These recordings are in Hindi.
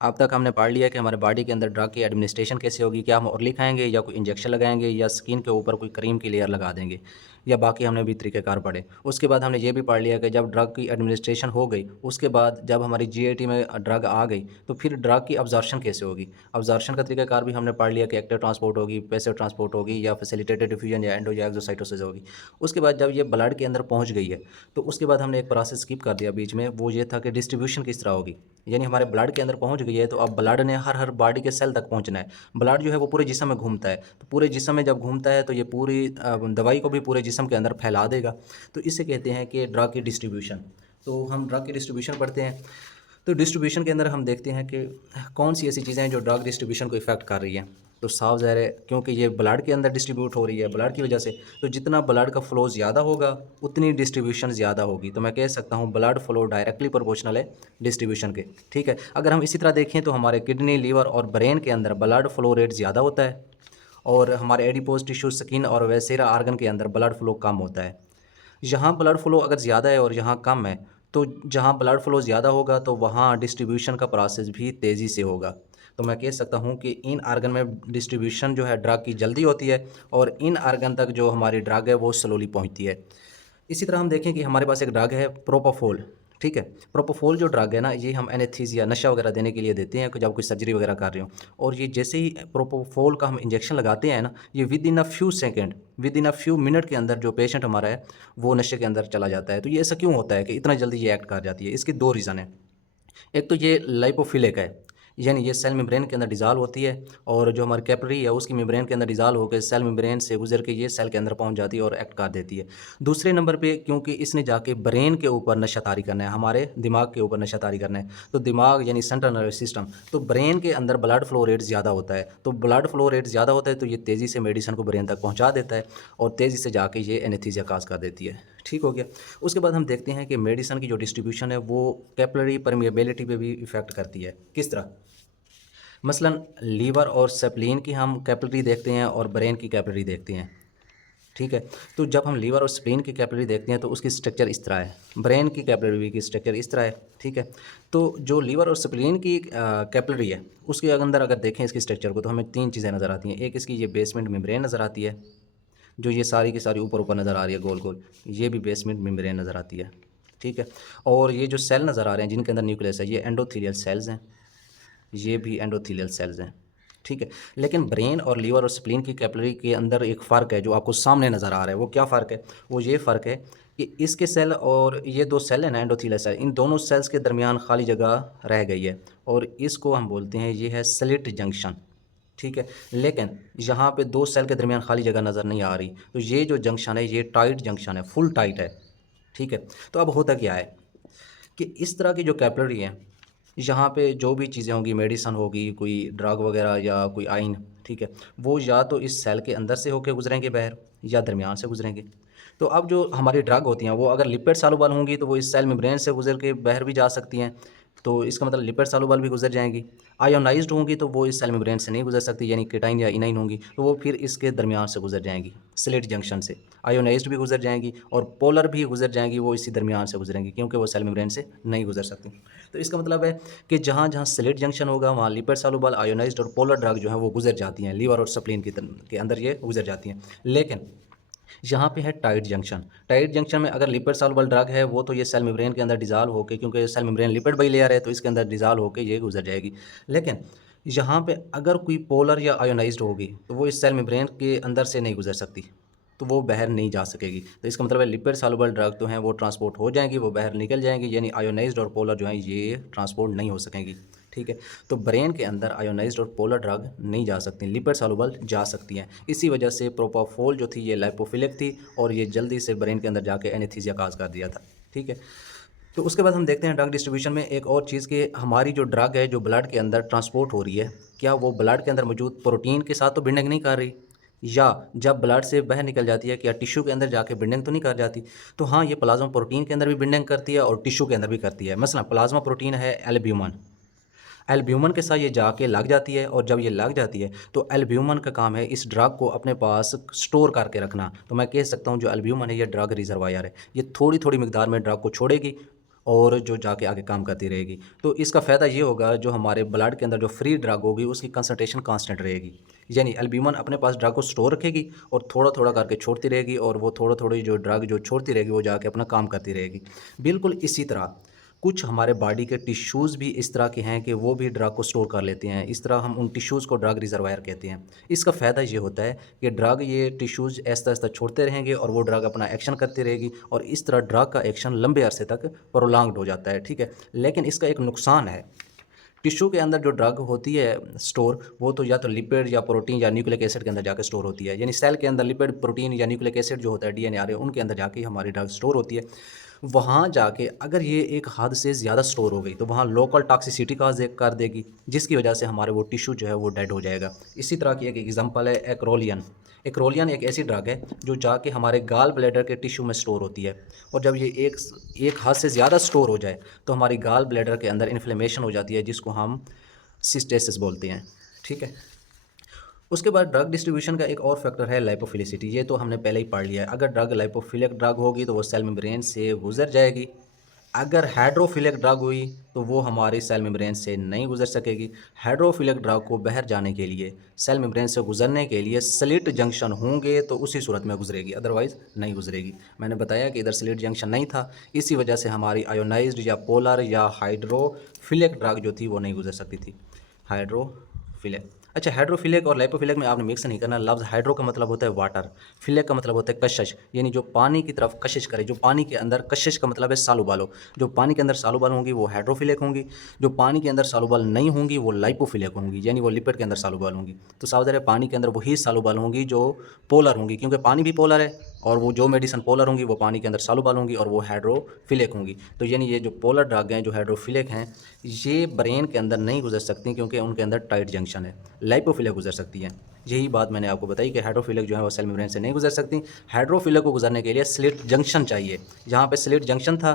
अब तक हमने पढ़ लिया कि हमारे बॉडी के अंदर ड्रग की एडमिनिस्ट्रेशन कैसे होगी। क्या हम औरली खाएंगे या कोई इंजेक्शन लगाएंगे या स्किन के ऊपर कोई क्रीम की लेयर लगा देंगे, या बाकी हमने भी तरीक़ेकार पढ़े। उसके बाद हमने ये भी पढ़ लिया कि जब ड्रग की एडमिनिस्ट्रेशन हो गई, उसके बाद जब हमारी जीआईटी में ड्रग आ गई तो फिर ड्रग की अब्जॉर्प्शन कैसे होगी। अब्जॉर्प्शन का तरीक़ाकार भी हमने पढ़ लिया कि एक्टिव ट्रांसपोर्ट होगी, पैसिव ट्रांसपोर्ट होगी, या फैसिलिटेटेड डिफ्यूजन या एंडो या एक्सोसाइटोसिस होगी। उसके बाद जब ये ब्लड के अंदर पहुँच गई है तो उसके बाद हमने एक प्रोसेस स्किप कर दिया बीच में, वो ये था कि डिस्ट्रीब्यूशन किस तरह होगी। यानी हमारे ब्लड के अंदर पहुंच गई है तो अब ब्लड ने हर बॉडी के सेल तक पहुंचना है। ब्लड जो है वो पूरे जिस्म में घूमता है, तो पूरे जिस्म में जब घूमता है तो ये पूरी दवाई को भी पूरे जिस्म के अंदर फैला देगा। तो इसे कहते हैं कि ड्रग की डिस्ट्रीब्यूशन। तो हम ड्रग की डिस्ट्रीब्यूशन पढ़ते हैं। तो डिस्ट्रीब्यूशन के अंदर हम देखते हैं कि कौन सी ऐसी चीज़ें हैं जो ड्रग डिस्ट्रीब्यूशन को इफ़ेक्ट कर रही हैं। तो साफ ज़ाहिर है, क्योंकि ये ब्लड के अंदर डिस्ट्रीब्यूट हो रही है ब्लड की वजह से, तो जितना ब्लड का फ़्लो ज़्यादा होगा उतनी डिस्ट्रीब्यूशन ज़्यादा होगी। तो मैं कह सकता हूँ ब्लड फ़्लो डायरेक्टली प्रोपोर्शनल है डिस्ट्रीब्यूशन के। ठीक है, अगर हम इसी तरह देखें तो हमारे किडनी, लीवर और ब्रेन के अंदर ब्लड फ़्लो रेट ज़्यादा होता है, और हमारे एडिपोज टिश्यू, स्किन और वैसेरा आर्गन के अंदर ब्लड फ़्लो कम होता है। यहाँ ब्लड फ़्लो अगर ज़्यादा है और यहाँ कम है, तो जहाँ ब्लड फ़्लो ज़्यादा होगा तो वहाँ डिस्ट्रीब्यूशन का प्रोसेस भी तेज़ी से होगा। तो मैं कह सकता हूँ कि इन आर्गन में डिस्ट्रीब्यूशन जो है ड्रग की जल्दी होती है, और इन आर्गन तक जो हमारी ड्रग है वो स्लोली पहुँचती है। इसी तरह हम देखें कि हमारे पास एक ड्रग है प्रोपोफोल। ठीक है, प्रोपोफोल जो ड्रग है ना, ये हम एनेस्थीसिया, नशा वगैरह देने के लिए देते हैं कि जब कोई सर्जरी वगैरह कर रहे हो। और ये जैसे ही प्रोपोफोल का हम इंजेक्शन लगाते हैं ना, ये with in a few second, with in a few minute के अंदर जो पेशेंट हमारा है वो नशे के अंदर चला जाता है। तो ये ऐसा क्यों होता है कि इतना जल्दी ये एक्ट कर जाती है? इसके दो रीज़न हैं। एक तो ये लाइपोफिलिक है, यानी ये सेल मेम्ब्रेन के अंदर डिज़ॉल्व होती है, और जो हमारी कैपिलरी है उसकी मेम्ब्रेन के अंदर डिज़ॉल्व होकर सेल मेम्ब्रेन से गुजर के ये सेल के अंदर पहुंच जाती है और एक्ट कर देती है। दूसरे नंबर पे, क्योंकि इसने जाके ब्रेन के ऊपर नशातारी करना है, हमारे दिमाग के ऊपर नशातारी करना है। तो दिमाग यानी सेंट्रल नर्वस सिस्टम, तो ब्रेन के अंदर ब्लड फ्लो रेट ज़्यादा होता है। तो ब्लड फ्लो रेट ज़्यादा होता है तो ये तेज़ी से मेडिसिन को ब्रेन तक पहुँचा देता है, और तेज़ी से जाके ये एनेस्थीसिया काज कर देती है। ठीक हो गया। उसके बाद हम देखते हैं कि मेडिसिन की जो डिस्ट्रीब्यूशन है वो कैपिलरी परमिएबिलिटी पे भी इफ़ेक्ट करती है। किस तरह? मसलन लीवर और स्प्लीन की हम कैपिलरी देखते हैं और ब्रेन की कैपिलरी देखते हैं। ठीक है, तो जब हम लीवर और स्प्लीन की कैपिलरी देखते हैं तो उसकी स्ट्रक्चर इस तरह है, ब्रेन की कैपिलरी की स्ट्रक्चर इस तरह है। ठीक है, तो जो लीवर और स्प्लीन की कैपिलरी है उसके अंदर अगर देखें इसकी स्ट्रक्चर को, तो हमें तीन चीज़ें नज़र आती हैं। एक इसकी ये बेसमेंट मेम्ब्रेन नज़र आती है, जो ये सारी की सारी ऊपर ऊपर नज़र आ रही है गोल गोल, ये भी बेसमेंट मेम्ब्रेन नज़र आती है। ठीक है, और ये जो सेल नज़र आ रहे हैं जिनके अंदर न्यूक्लियस है, ये एंडोथेलियल सेल्स हैं, ये भी एंडोथेलियल सेल्स हैं। ठीक है, लेकिन ब्रेन और लीवर और स्प्लीन की कैपिलरी के अंदर एक फ़र्क है जो आपको सामने नज़र आ रहा है। वो क्या फ़र्क है? वो ये फ़र्क है कि इसके सेल और ये दो सेल है ना, एंडोथेलियल सेल, इन दोनों सेल्स के दरमियान खाली जगह रह गई है, और इसको हम बोलते हैं ये है स्लिट जंक्शन। ठीक है, लेकिन यहाँ पे दो सेल के दरमियान खाली जगह नज़र नहीं आ रही, तो ये जो जंक्शन है ये टाइट जंक्शन है, फुल टाइट है। ठीक है, तो अब होता क्या है कि इस तरह की जो कैपिलरी है, यहाँ पे जो भी चीज़ें होंगी, मेडिसन होगी, कोई ड्रग वगैरह या कोई आइन, ठीक है, वो या तो इस सेल के अंदर से होके गुजरेंगे बाहर, या दरमियान से गुजरेंगे। तो अब जो हमारी ड्रग होती हैं वो अगर लिपिड सॉल्युबल होंगी तो वो इस सेल मेम्ब्रेन से गुजर के बाहर भी जा सकती हैं, तो इसका मतलब लिपिड सॉल्युबल भी गुजर जाएंगी। आयोनाइज्ड होंगी तो वो इस सेल मेम्ब्रेन से नहीं गुजर सकती, यानी केटाइन या इनाइन होंगी तो वो फिर इसके दरमियान से गुजर जाएंगी, स्लिट जंक्शन से। आयोनाइज्ड भी गुजर जाएंगी और पोलर भी गुजर जाएंगी, वो इसी दरमियान से गुजरेंगी क्योंकि वो सेल मेम्ब्रेन से नहीं गुजर सकती। तो इसका मतलब है कि जहाँ जहाँ स्लिट जंक्शन होगा वहाँ लिपिड सॉल्युबल, आयोनाइज्ड और पोलर ड्रग जो है वो गुजर जाती हैं, लीवर और स्प्लीन के अंदर ये गुजर जाती हैं। लेकिन यहाँ पे है टाइट जंक्शन। टाइट जंक्शन में अगर लिपिड सॉल्युबल ड्रग है वो तो ये सेल मेम्ब्रेन के अंदर डिज़ॉल्व होके, क्योंकि cell membrane lipid bilayer है तो इसके अंदर डिज़ॉल्व होके ये गुजर जाएगी। लेकिन यहाँ पे अगर कोई पोलर या आयोनाइज्ड होगी तो वो इस सेल मेम्ब्रेन के अंदर से नहीं गुजर सकती, तो वो बाहर नहीं जा सकेगी। तो इसका मतलब है लिपिड सॉल्युबल ड्रग तो हैं वो ट्रांसपोर्ट हो जाएंगी, वो बाहर निकल जाएंगी, यानी आयोनाइज्ड और पोलर जो हैं ये ट्रांसपोर्ट नहीं हो सकेंगी। ठीक है, तो ब्रेन के अंदर आयोनाइज्ड और पोलर ड्रग नहीं जा सकती, लिपिड सॉल्युबल जा सकती हैं। इसी वजह से प्रोपोफोल जो थी ये लाइपोफिलिक थी और ये जल्दी से ब्रेन के अंदर जाके एनेस्थीसिया काज कर दिया था। ठीक है, तो उसके बाद हम देखते हैं ड्रग डिस्ट्रीब्यूशन में एक और चीज़ कि हमारी जो ड्रग है जो ब्लड के अंदर ट्रांसपोर्ट हो रही है, क्या वो ब्लड के अंदर मौजूद प्रोटीन के साथ तो बिंडिंग नहीं कर रही, या जब ब्लड से बाहर निकल जाती है क्या टिश्यू के अंदर जाके बिंडिंग तो नहीं कर जाती? तो हाँ, ये प्लाज्मा प्रोटीन के अंदर भी बिंडिंग करती है और टिश्यू के अंदर भी करती है। मसलन प्लाज्मा प्रोटीन है एल्ब्यूमिन, एल्ब्यूमिन के साथ ये जाके लग जाती है, और जब ये लग जाती है तो एल्ब्यूमिन का काम है इस ड्रग को अपने पास स्टोर करके रखना। तो मैं कह सकता हूँ जो एल्ब्यूमिन है ये ड्रग रिजर्वायर है, ये थोड़ी थोड़ी मिकदार में ड्रग को छोड़ेगी और जो जाके आगे काम करती रहेगी। तो इसका फ़ायदा ये होगा, जो हमारे ब्लड के अंदर जो फ्री ड्रग होगी उसकी कंसंट्रेशन कांस्टेंट रहेगी, यानी एल्ब्यूमिन अपने पास ड्रग को स्टोर रखेगी और थोड़ा थोड़ा करके छोड़ती रहेगी, और वो थोड़ा थोड़ी जो ड्रग जो छोड़ती रहेगी वो जाके अपना काम करती रहेगी। बिल्कुल इसी तरह कुछ हमारे बॉडी के टिश्यूज़ भी इस तरह के हैं कि वो भी ड्रग को स्टोर कर लेते हैं। इस तरह हम उन टिश्यूज़ को ड्रग रिजर्वायर कहते हैं। इसका फ़ायदा ये होता है कि ड्रग ये टिश्यूज़ आहिस्ता आहिस्ता छोड़ते रहेंगे और वो ड्रग अपना एक्शन करती रहेगी, और इस तरह ड्रग का एक्शन लंबे अरसे तक प्रोलॉन्ग्ड हो जाता है, ठीक है। लेकिन इसका एक नुकसान है, टिश्यू के अंदर जो ड्रग होती है स्टोर, वो तो या तो लिपिड या प्रोटीन या न्यूक्लिक एसिड के अंदर जाकर स्टोर होती है, यानी सेल के अंदर लिपिड, प्रोटीन या न्यूक्लिक एसिड जो होता है, डीएनए आरएनए, उनके अंदर जाके हमारी ड्रग स्टोर होती है। वहाँ जाके अगर ये एक हद से ज़्यादा स्टोर हो गई तो वहाँ लोकल टॉक्सिसिटी कर देगी, जिसकी वजह से हमारे वो टिश्यू जो है वो डेड हो जाएगा। इसी तरह की एक एग्जांपल है एक्रोलियन। एक्रोलियन एक ऐसी ड्रग है जो जाके हमारे गाल ब्लैडर के टिश्यू में स्टोर होती है, और जब ये एक हद से ज़्यादा स्टोर हो जाए तो हमारी गाल ब्लैडर के अंदर इन्फ्लेमेशन हो जाती है, जिसको हम सिस्टेसिस बोलते हैं, ठीक है। उसके बाद ड्रग डिस्ट्रीब्यूशन का एक और फैक्टर है लाइपोफिलिसिटी। ये तो हमने पहले ही पढ़ लिया है। अगर ड्रग लाइपोफिलिक ड्रग होगी तो वो सेल मेम्ब्रेन से गुजर जाएगी। अगर हाइड्रोफिलिक ड्रग हुई तो वो हमारी सेल मेम्ब्रेन से नहीं गुजर सकेगी। हाइड्रोफिलिक ड्रग को बाहर जाने के लिए, सेल मेम्ब्रेन से गुजरने के लिए स्लिट जंक्शन होंगे तो उसी सूरत में गुजरेगी, अदरवाइज़ नहीं गुजरेगी। मैंने बताया कि इधर स्लिट जंक्शन नहीं था, इसी वजह से हमारी आयोनाइज्ड या पोलर या हाइड्रोफिलिक ड्रग जो थी वो नहीं गुजर सकती थी। हाइड्रोफिलिक, अच्छा, हाइड्रोफिलिक और लाइपोफिलिक में आपने मिक्स नहीं करना। लफ्ज़ हाइड्रो का मतलब होता है वाटर, फिलिक का मतलब होता है कशिश, यानी जो पानी की तरफ कशिश करे, जो पानी के अंदर, कशिश का मतलब है सालुबालो, जो पानी के अंदर सालुबाल होंगी वो हाइड्रोफिलिक होंगी, जो पानी के अंदर सालुबाल नहीं होंगी वो लाइपोफिलिक होंगी, यानी वो लिपिड के अंदर सालुबाल होंगी। तो सावधान है, पानी के अंदर वही सालुबाल होंगी जो पोलर होंगी, क्योंकि पानी भी पोलर है, और वो जो मेडिसिन पोलर होंगी वो पानी के अंदर सालुबाल होंगी और वो हाइड्रोफिलिक होंगी। तो यानी ये जो पोलर ड्रग हैं, जो हाइड्रोफिलिक हैं, ये ब्रेन के अंदर नहीं गुजर सकती क्योंकि उनके अंदर टाइट जंक्शन है। लाइपोफिलिक गुजर सकती हैं। यही बात मैंने आपको बताई कि हाइड्रोफिलिक जो है वो सेल मेम्ब्रेन से नहीं गुजर सकती। हाइड्रोफिलिक को गुजरने के लिए स्लिट जंक्शन चाहिए। यहाँ पे स्लिट जंक्शन था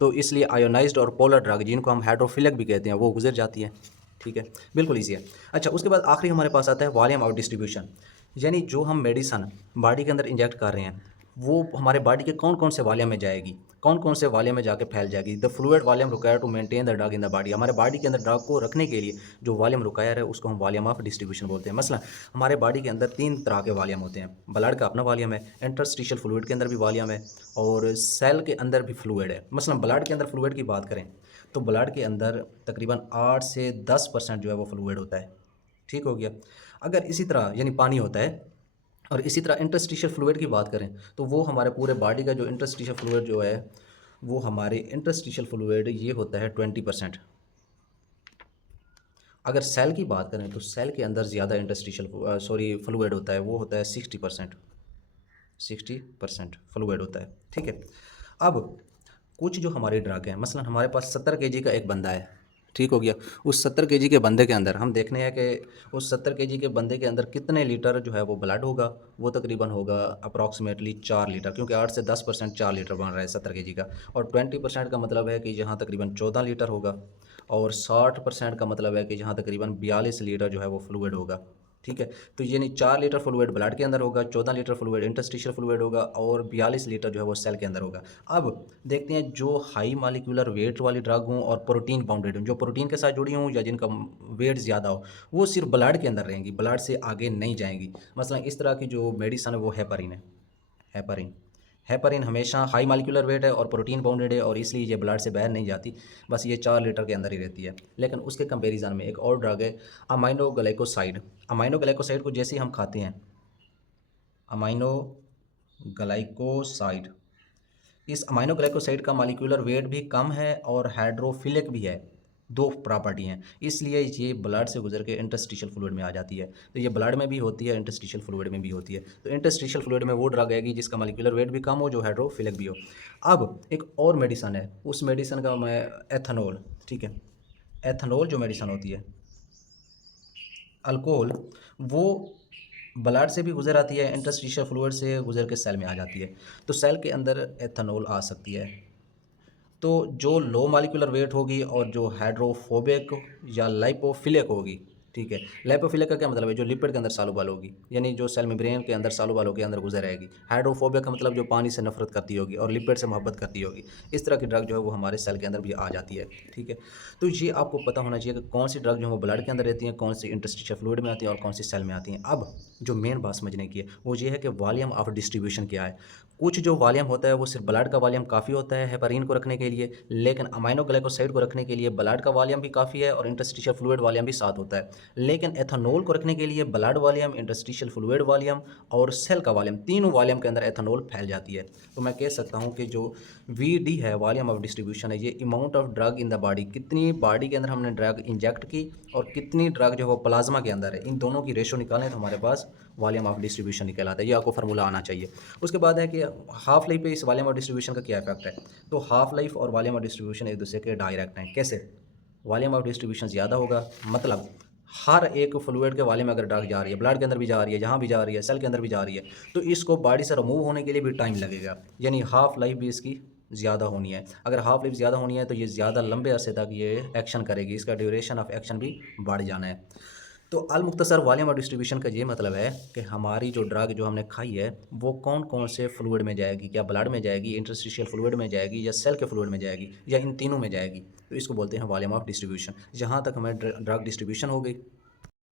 तो इसलिए आयोनाइज्ड और पोलर ड्रग, जिनको हम हाइड्रोफिलिक भी कहते हैं, वो गुजर जाती है, ठीक है, बिल्कुल ईजी है। अच्छा, उसके बाद आखिरी हमारे पास आता है वॉल्यूम ऑफ डिस्ट्रीब्यूशन, यानी जो हम मेडिसन बॉडी के अंदर इंजेक्ट कर रहे हैं वो हमारे बॉडी के कौन कौन से वॉल्यूम में जाएगी, कौन कौन से वॉल्यूम में जाके फैल जाएगी। The fluid volume required to maintain the drug in the body, हमारे बॉडी के अंदर ड्रग को रखने के लिए जो वॉल्यूम रिक्वायर है उसको हम वॉल्यूम ऑफ डिस्ट्रीब्यूशन बोलते हैं। मसलन हमारे बॉडी के अंदर 3 तरह के वॉल्यूम होते हैं। ब्लड का अपना वॉल्यूम है, इंटरस्टिशियल फ्लूइड के अंदर भी वॉल्यूम है, और सेल के अंदर भी फ्लूइड है। मसलन ब्लड के अंदर फ्लूइड की बात करें तो ब्लड के अंदर तकरीबन 8 से 10% जो है वो फ्लूइड होता है, ठीक हो गया। अगर इसी तरह यानी पानी होता है, और इसी तरह इंटरस्टिशियल फ्लूइड की बात करें तो वो हमारे पूरे बॉडी का जो इंटरस्टिशियल फ्लूइड जो है वो हमारे इंटरस्टिशियल फ्लूइड ये होता है 20%। अगर सेल की बात करें तो सेल के अंदर ज़्यादा इंटरस्टिशियल फ्लूइड होता है, वो होता है 60%। 60% फ्लूइड होता है, ठीक है। अब कुछ जो हमारी ड्रग हैं, मसलन हमारे पास 70 केजी का एक बंदा है, ठीक हो गया। उस 70 केजी के बंदे के अंदर हम देखने हैं कि उस 70 केजी के बंदे के अंदर कितने लीटर जो है वो ब्लड होगा। वो तकरीबन होगा अप्रॉक्सीमेटली 4 लीटर, क्योंकि 8 से 10% 4 लीटर बन रहा है 70 केजी का। और 20% का मतलब है कि यहाँ तकरीबन 14 लीटर होगा, और 60% का मतलब है कि यहाँ तकरीबन 42 लीटर जो है वो फ्लूइड होगा, ठीक है। तो यानी 4 लीटर फ्लूइड ब्लड के अंदर होगा, 14 लीटर फ्लूइड इंटरस्टिशियल फ्लूइड होगा, और 42 लीटर जो है वो सेल के अंदर होगा। अब देखते हैं जो हाई मॉलिक्यूलर वेट वाली ड्रग हों और प्रोटीन बाउंडेड हों, जो प्रोटीन के साथ जुड़ी हों या जिनका वेट ज़्यादा हो, वो सिर्फ ब्लड के अंदर रहेंगी, ब्लड से आगे नहीं जाएंगी। मसलन इस तरह की जो मेडिसन है वो हेपारिन है। हेपारिन हेपारिन हमेशा हाई मॉलिक्यूलर वेट है और प्रोटीन बाउंडेड है, और इसलिए ये ब्लड से बाहर नहीं जाती, बस ये 4 लीटर के अंदर ही रहती है। लेकिन उसके कंपैरिजन में एक और ड्रग है अमाइनो ग्लाइकोसाइड। अमाइनो ग्लाइकोसाइड को जैसे ही हम खाते हैं, अमाइनो ग्लाइकोसाइड, इस अमाइनो ग्लाइकोसाइड का मॉलिक्यूलर वेट भी कम है और हाइड्रोफिलिक भी है, 2 प्रॉपर्टी हैं, इसलिए ये ब्लड से गुजर के इंटरस्टिशियल फ्लूइड में आ जाती है। तो ये ब्लड में भी होती है, इंटरस्टिशियल फ्लूइड में भी होती है। तो इंटरस्टिशियल फ्लूइड में वो ड्रग आएगी जिसका मॉलिक्यूलर वेट भी कम हो, जो हाइड्रोफिलिक भी हो। अब एक और मेडिसन है, उस मेडिसन का मैं एथेनॉल, ठीक है, एथेनॉल जो मेडिसन होती है, अल्कोहल, वो ब्लड से भी गुजर आती है, इंटरस्टिशियल फ्लूइड से गुजर के सेल में आ जाती है। तो सेल के अंदर एथेनॉल आ सकती है। तो जो लो मॉलिक्यूलर वेट होगी और जो हाइड्रोफोबिक या लाइपोफिलिक होगी, ठीक है। लाइपोफिलिया का क्या मतलब है? जो लिपिड के अंदर सॉल्युबल होगी, यानी जो सेल मेम्ब्रेन के अंदर सॉल्युबल होकर अंदर गुजर आएगी। हाइड्रोफोबिया का मतलब जो पानी से नफरत करती होगी और लिपिड से मोहब्बत करती होगी। इस तरह की ड्रग जो है वो हमारे सेल के अंदर भी आ जाती है। ठीक है। तो ये आपको पता होना चाहिए कि कौन सी ड्रग जो है वो ब्लड के अंदर रहती है, कौन सी इंटरस्टिशियल फ्लूइड में आती है और कौन सी सेल में आती हैं। अब जो मेन बात समझने की है वो ये है कि वॉल्यूम ऑफ डिस्ट्रीब्यूशन क्या है। कुछ जो वॉल्यूम होता है वो सिर्फ ब्लड का वॉल्यूम काफ़ी होता है हेपारिन को रखने के लिए, लेकिन अमाइनो ग्लाइकोसाइड को रखने के लिए ब्लड का वॉल्यूम भी काफ़ी है और इंटरस्टिशियल फ्लूइड वॉल्यूम भी साथ होता है। लेकिन एथेनॉल को रखने के लिए blood volume, interstitial fluid volume और सेल का वॉल्यूम, तीनों वॉल्यूम के अंदर एथेनॉल फैल जाती है। तो मैं कह सकता हूँ कि जो वीडी है, वॉल्यूम ऑफ डिस्ट्रीब्यूशन है, ये amount of drug in the body, कितनी बॉडी के अंदर हमने ड्रग इंजेक्ट की और कितनी ड्रग जो है वो प्लाज्मा के अंदर है, इन दोनों की रेशो निकालें तो हमारे पास वॉल्यूम ऑफ डिस्ट्रीब्यूशन निकल आता है। ये आपको फार्मूला आना चाहिए। उसके बाद है कि हाफ लाइफ पे इस वॉल्यूम ऑफ डिस्ट्रीब्यूशन का क्या इफेक्ट है। तो हाफ लाइफ और वॉल्यूम ऑफ डिस्ट्रीब्यूशन एक दूसरे के डायरेक्ट हैं। कैसे? वॉल्यूम ऑफ डिस्ट्रीब्यूशन ज़्यादा होगा, मतलब हर एक फ्लूइड के वॉल्यूम में अगर ड्रग जा रही है, ब्लड के अंदर भी जा रही है, जहाँ भी जा रही है, सेल के अंदर भी जा रही है, तो इसको बॉडी से रिमूव होने के लिए भी टाइम लगेगा, यानी हाफ लाइफ भी इसकी ज़्यादा होनी है। अगर हाफ लाइफ ज़्यादा होनी है तो ये ज़्यादा लंबे अरसे तक ये एक्शन करेगी, इसका ड्यूरेशन ऑफ एक्शन भी बढ़ जाना है। तो अल मुख्तसर वॉल्यूम ऑफ डिस्ट्रीब्यूशन का ये मतलब है कि हमारी जो ड्रग जो हमने खाई है वो कौन कौन से फ्लूइड में जाएगी, क्या ब्लड में जाएगी, इंटरस्टिशियल फ्लूइड में जाएगी या सेल के फ्लूइड में जाएगी या इन तीनों में जाएगी। तो इसको बोलते हैं वॉल्यूम ऑफ डिस्ट्रीब्यूशन। जहाँ तक हमें ड्रग डिस्ट्रीब्यूशन हो गई,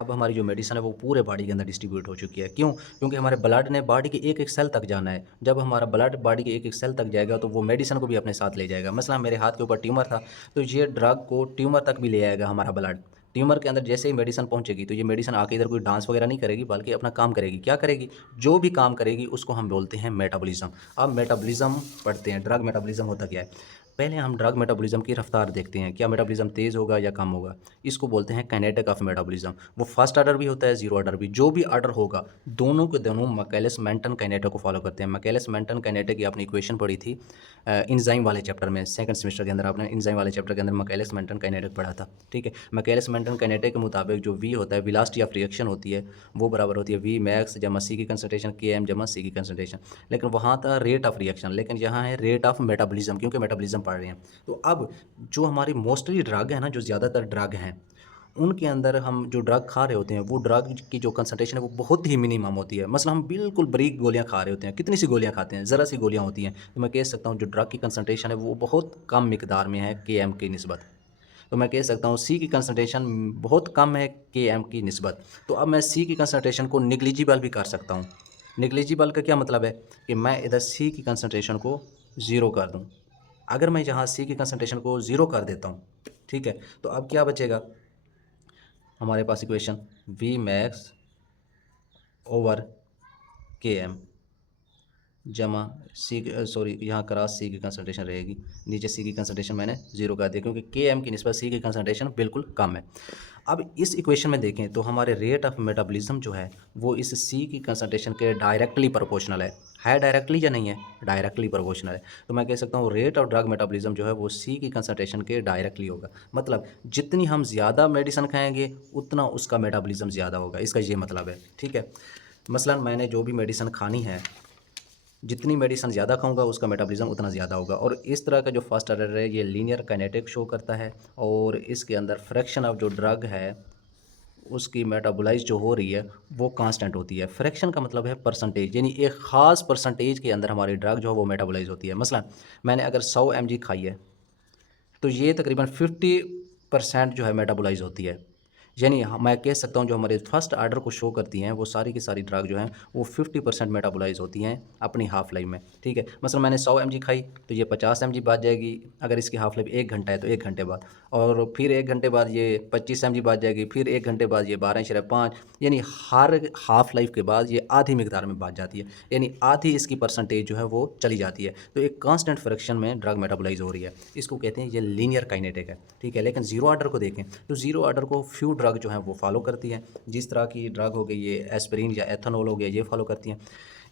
अब हमारी जो मेडिसिन है वो पूरे बॉडी के अंदर डिस्ट्रीब्यूट हो चुकी है। क्यों? क्योंकि हमारे ब्लड ने बॉडी के एक एक सेल तक जाना है। जब हमारा ब्लड बॉडी के एक एक सेल तक जाएगा तो वो मेडिसिन को भी अपने साथ ले जाएगा। मसला मेरे हाथ के ऊपर ट्यूमर था, तो ये ड्रग को ट्यूमर तक भी ले आएगा हमारा ब्लड। ट्यूमर के अंदर जैसे ही मेडिसिन पहुंचेगी तो ये मेडिसिन आके इधर कोई डांस वगैरह नहीं करेगी, बल्कि अपना काम करेगी। क्या करेगी? जो भी काम करेगी उसको हम बोलते हैं मेटाबॉलिज्म। अब मेटाबॉलिज्म पढ़ते हैं, ड्रग मेटाबॉलिज्म होता क्या है। पहले हम ड्रग मेटाबॉलिज्म की रफ्तार देखते हैं, क्या मेटाबॉलिज्म तेज़ होगा या कम होगा। इसको बोलते हैं काइनेटिक ऑफ मेटाबॉलिज्म। वो फर्स्ट ऑर्डर भी होता है, जीरो ऑर्डर भी। जो भी ऑर्डर होगा दोनों के दोनों मैकेलिस मेंटन काइनेटिक को फॉलो करते हैं। मैकेलिस मेंटन काइनेटिक की आपने इक्वेशन पढ़ी थी इंजाइम वाले चैप्टर में, सेकंड सेमेस्टर के अंदर आपने इंजाइम वाले चैप्टर के अंदर मैकेलिस मेंटन काइनेटिक पढ़ा था। ठीक है। मैकेलिस मेंटन काइनेटिक के मुताबिक जो वी होता है, वेलोसिटी ऑफ रिएक्शन होती है, वो बराबर होती है वी मैक्स जमा सी की कंसंट्रेशन के एम जमा सी की कंसंट्रेशन। लेकिन वहाँ था रेट ऑफ रिएक्शन, लेकिन यहाँ है रेट ऑफ मेटाबॉलिज्म, क्योंकि मेटाबॉलिज्म पढ़ रहे हैं। तो अब जो हमारी मोस्टली ड्रग है ना, जो ज़्यादातर ड्रग हैं उनके अंदर हम जो ड्रग खा रहे होते हैं वो ड्रग की जो कंसंट्रेशन है वो बहुत ही मिनिमम होती है। मसला हम बिल्कुल बारीक गोलियां खा रहे होते हैं। कितनी सी गोलियां खाते हैं? ज़रा सी गोलियां होती हैं। तो मैं कह सकता हूँ जो ड्रग की कंसंट्रेशन है वो बहुत कम मिकदार में है के एम की निस्बत। तो मैं कह सकता हूँ सी की कंसंट्रेशन बहुत कम है के एम की निस्बत। तो अब मैं सी की कंसंट्रेशन को निग्लिजिबल भी कर सकता हूँ। निग्लिजिबल का क्या मतलब है कि मैं इधर सी की कंसंट्रेशन को ज़ीरो कर दूँ। अगर मैं यहाँ सी की कंसंट्रेशन को ज़ीरो कर देता हूँ, ठीक है, तो अब क्या बचेगा हमारे पास इक्वेशन वी मैक्स ओवर के एम जमा सी, सॉरी यहाँ क्रॉस सी की कंसंट्रेशन रहेगी, नीचे सी की कंसंट्रेशन मैंने जीरो कर दिया क्योंकि के एम की निस्बत सी की कंसंट्रेशन बिल्कुल कम है। अब इस इक्वेशन में देखें तो हमारे रेट ऑफ मेटाबॉलिज्म जो है वो इस सी की कंसंट्रेशन के डायरेक्टली प्रोपोर्शनल है डायरेक्टली या नहीं है? डायरेक्टली प्रोपोर्शनल है। तो मैं कह सकता हूँ रेट ऑफ ड्रग मेटाबॉलिज्म जो है वो सी की कंसंट्रेशन के डायरेक्टली होगा। मतलब जितनी हम ज़्यादा मेडिसिन खाएंगे उतना उसका मेटाबॉलिज्म ज़्यादा होगा, इसका ये मतलब है। ठीक है। मसलन मैंने जो भी मेडिसिन खानी है, जितनी मेडिसिन ज़्यादा खाऊंगा उसका मेटाबॉलिज्म उतना ज़्यादा होगा। और इस तरह का जो फर्स्ट ऑर्डर है ये लीनियर काइनेटिक शो करता है और इसके अंदर फ्रैक्शन ऑफ जो ड्रग है उसकी मेटाबोलाइज जो हो रही है वो कांस्टेंट होती है। फ्रैक्शन का मतलब है परसेंटेज, यानी एक ख़ास परसेंटेज के अंदर हमारी ड्रग जो है वो मेटाबोलाइज होती है। मसलन मैंने अगर 100 mg खाई है तो ये तकरीबन 50% जो है मेटाबोलाइज होती है। यानी मैं कह सकता हूँ जो हमारे फर्स्ट आर्डर को शो करती हैं वो सारी की सारी ड्रग जो हैं वो 50% मेटाबोलाइज होती हैं अपनी हाफ लाइफ में। ठीक है। मतलब मैंने 100 mg खाई तो ये 50 mg बाद जाएगी। अगर इसकी हाफ लाइफ 1 घंटा है तो 1 घंटे बाद, और फिर 1 घंटे बाद ये 25 mg बाद जाएगी, फिर 1 घंटे बाद ये 12/5, यानी हर हाफ लाइफ के बाद ये आधी मिकदार में बात जाती है, यानी आधी इसकी परसेंटेज जो है वो चली जाती है। तो एक कांस्टेंट फ्रैक्शन में ड्रग मेटाबोलाइज हो रही है, इसको कहते हैं ये लीनियर काइनेटिक है। ठीक है। लेकिन जीरो ऑर्डर को देखें तो जीरो ऑर्डर को फ्यू ड्रग जो है वो फॉलो करती है। जिस तरह की ड्रग हो गई ये एस्पिरिन या एथेनॉल हो गया, ये फॉलो करती हैं।